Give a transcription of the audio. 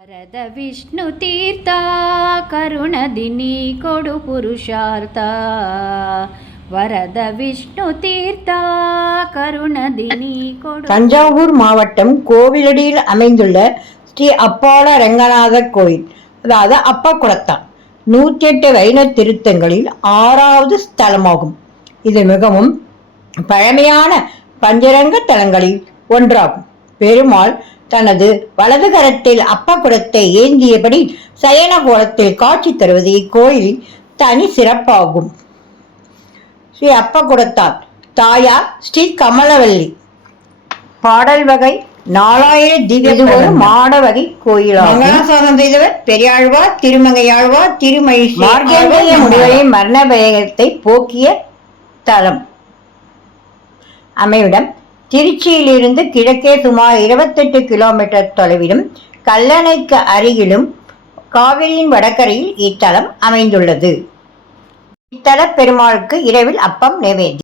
వరద విష్ణు తీర్థ కరుణదిని కొడు పురుషార్థ வரத விஷ்ணு தீர்த்தா கருணதினி கொடு. தஞ்சாவூர் மாவட்டம் கோவிலடியில் அமைந்துள்ள ஸ்ரீ அப்பால ரங்கநாதர் கோயில், அதாவது அப்பக்குளத்தான், 108 வைணவ திருத்தங்களில் 6வது ஸ்தலமாகும். இது மிகவும் பழமையான பஞ்சரங்க தலங்களில் ஒன்றாகும். பெருமாள் தனது வலது கரத்தில் அப்பக்குடத்தை ஏந்தியபடி சயன கோலத்தில் காட்சி தருவது இக்கோயிலின் தனி சிறப்பாகும். ஸ்ரீ அப்பக்குடத்தான் தாயார் ஸ்ரீ கமலவல்லி. பாடல் வகை 4000 திவ்ய. இது ஒரு மாட வகை கோயிலாகும். மங்களாசாசனம் செய்தவர் பெரியாழ்வார், திருமங்கையாழ்வார், திருமழிசை. மார்க்கண்டேய முனிவரின் மரண பயத்தை போக்கிய தலம். அமைவிடம் திருச்சியிலிருந்து கிழக்கே சுமார் 28 கிலோமீட்டர் தொலைவிலும், கல்லணைக்கு அருகிலும், காவிரியின் வடகரையில் இத்தலம் அமைந்துள்ளது. இத்தல பெருமாளுக்கு இரவில் அப்பம் நைவேத்தியம்.